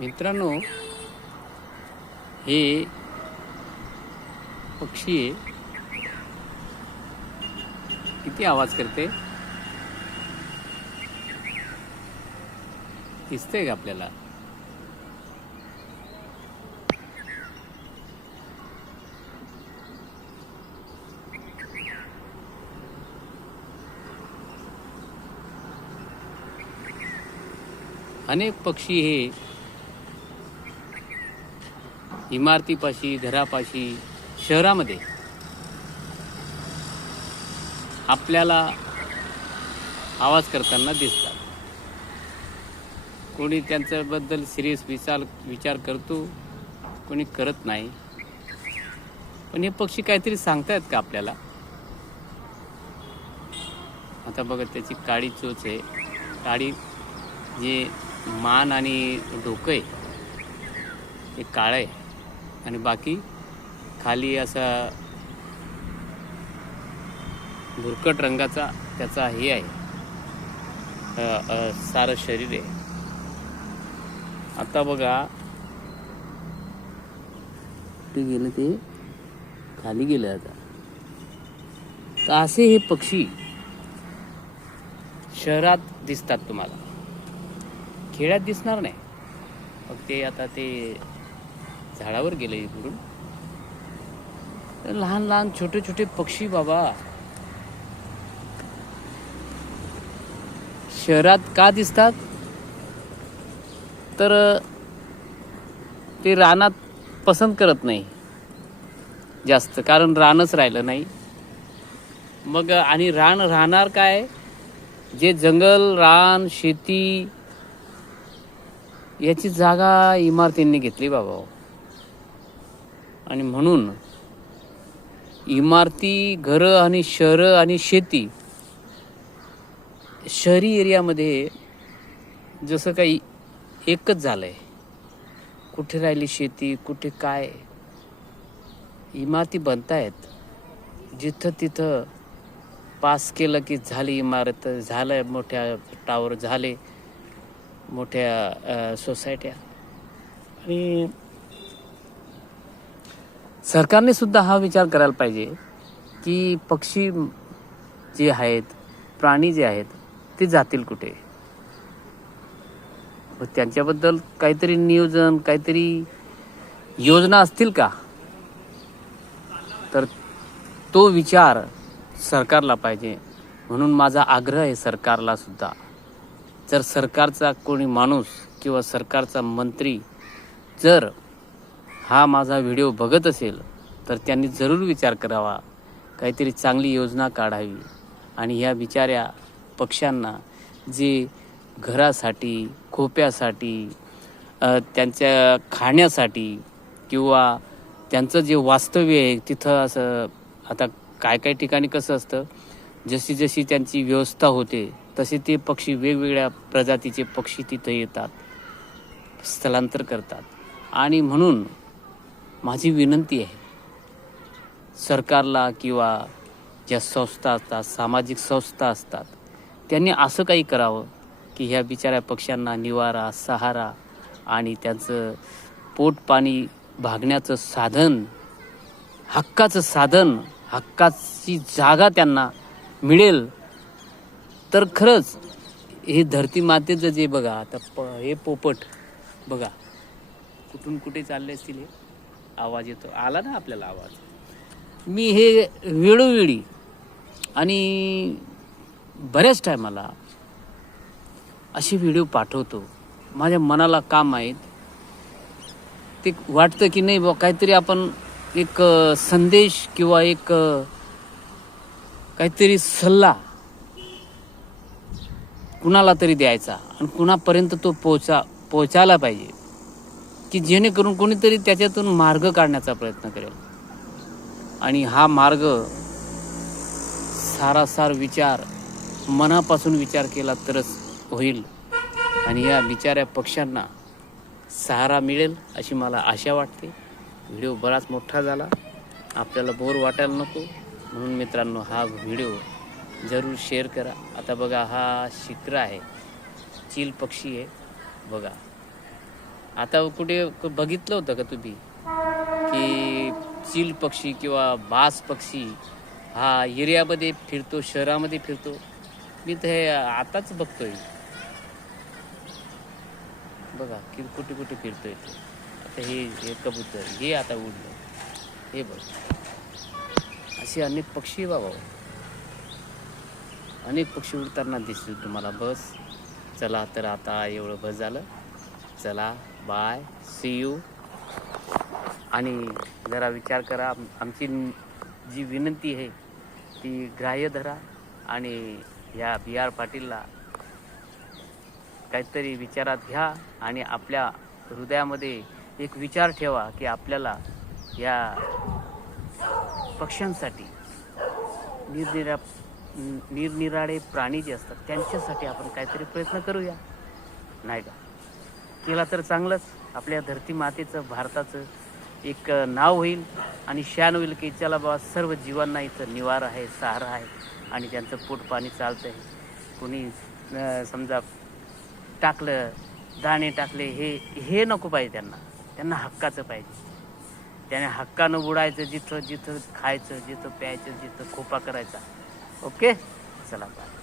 मित्रांनो हे पक्षी आहे किती आवाज करते? दिसतंय का आपल्याला? अनेक पक्षी हे इमारतीपाशी घरापाशी शहरामध्ये. आपल्याला आवाज करताना दिसतात. कोणी त्यांच्याबद्दल सिरियस विचार विचार करतो कोणी करत नाही. पण हे पक्षी काहीतरी सांगतायत का आपल्याला? आता बघा त्याची काळी चोच आहे. काळी जे मान आणि डोकं आहे ते काळं आहे. आणि बाकी खाली असा भुरकट रंगाचा त्याचा हे आहे. सारं शरीर आहे. आता बघा ते गेलं ते खाली गेलं आता. तर असे हे पक्षी शहरात दिसतात तुम्हाला. खेड्यात दिसणार नाही. मग ते आता ते झाडावर गेले इकडून. तर लहान लहान छोटे छोटे पक्षी बाबा. शहरात का दिसतात? तर ते रानात पसंत करत नाही. जास्त कारण रानच राहिलं नाही. मग आणि रान राहणार काय? जे जंगल रान शेती याची जागा इमारतींनी घेतली बाबा. आणि म्हणून इमारती घरं आणि शहरं आणि शेती शहरी एरियामध्ये जसं काही एकच झालं आहे कुठे राहिली शेती कुठे काय? इमारती बनतायत. जिथं तिथं पास केलं की झाली इमारत झालं मोठ्या टावर झाले मोठ्या सोसायट्या आणि सरकारने सुद्धा हा विचार करायला पाहिजे की पक्षी जे आहेत प्राणी जे आहेत ते जातील कुठे? व त्यांच्याबद्दल काहीतरी नियोजन काहीतरी योजना असतील का? तर तो विचार सरकारला पाहिजे. म्हणून माझा आग्रह आहे सरकारला सुद्धा. जर सरकारचा कोणी माणूस किंवा सरकारचा मंत्री जर हा माझा व्हिडिओ बघत असेल तर त्यांनी जरूर विचार करावा. काहीतरी चांगली योजना काढावी. आणि ह्या बिचाऱ्या पक्ष्यांना जे घरासाठी खोप्यासाठी त्यांच्या खाण्यासाठी किंवा त्यांचं जे वास्तव्य आहे तिथं असं आता काय काय ठिकाणी कसं असतं जशी जशी त्यांची व्यवस्था होते तसे ते पक्षी वेगवेगळ्या प्रजातीचे पक्षी तिथं येतात स्थलांतर करतात. आणि म्हणून माझी विनंती आहे सरकारला किंवा ज्या संस्था असतात सामाजिक संस्था असतात त्यांनी असं काही करावं की ह्या बिचाऱ्या पक्ष्यांना निवारा सहारा आणि त्यांचं पोट पाणी भागण्याचं साधन हक्काचं साधन हक्काची जागा त्यांना मिळेल. तर खरंच हे धरती मातेचं जे बघा आता प हे पोपट बघा कुठून कुठे चालले असतील हे? आवाज येतो. आला ना आपल्याला आवाज? मी हे वेळोवेळी आणि बऱ्याच टायमाला असे व्हिडिओ पाठवतो. माझ्या मनाला काम आहेत. ते वाटतं की नाही बा काहीतरी आपण एक संदेश किंवा एक काहीतरी सल्ला कुणाला तरी द्यायचा आणि कुणापर्यंत तो पोचा पोचायला पाहिजे. की जेणेकरून कोणीतरी त्याच्यातून मार्ग काढण्याचा प्रयत्न करेल. आणि हा मार्ग सारासार विचार मनापासून विचार केला तरच होईल. आणि या बिचाऱ्या पक्ष्यांना सहारा मिळेल अशी मला आशा वाटते. व्हिडिओ बराच मोठा झाला. आपल्याला बोर वाटायला नको. म्हणून मित्रांनो हा व्हिडिओ जरूर शेअर करा. आता बघा हा शिक्रा आहे. चिल पक्षी आहे. बघा. आता कुठे बघितलं होतं का तुम्ही? की चिल पक्षी किंवा बास पक्षी हा एरियामध्ये फिरतो शहरामध्ये फिरतो. मी तर हे आताच बघतोय. बघा की कुठे कुठे फिरतोय तो. आता हे हे कबूतर हे आता उडलं. हे बघ. असे अनेक पक्षी बाबा. अनेक पक्षी उडताना दिसतील तुम्हाला. बस. चला तर आता एवढं बस झालं. चला. बाय सी यू आणि जरा विचार करा. आमची जी विनंती आहे ती ग्राह्य धरा आणि या बी आर पाटीलला काहीतरी विचारात घ्या आणि आपल्या हृदयामध्ये एक विचार ठेवा की आपल्याला या पक्ष्यांसाठी निरनिरा निरनिराळे प्राणी जे असतात त्यांच्यासाठी आपण काहीतरी प्रयत्न करूया. नाही का? केला तर चांगलंच. आपल्या धरती मातेचं भारताचं एक नाव होईल. आणि शान होईल की चला बाबा सर्व जीवांना इथं निवार आहे सहारा आहे. आणि त्यांचं पोट पाणी चालतं आहे कोणी समजा टाकलं दाणे टाकले हे हे नको पाहिजे त्यांना. त्यांना हक्काचं पाहिजे. त्याने हक्कानं बुडायचं जिथं जिथं खायचं जिथं प्यायचं जिथं खोपा करायचा. ओके? चला बाय.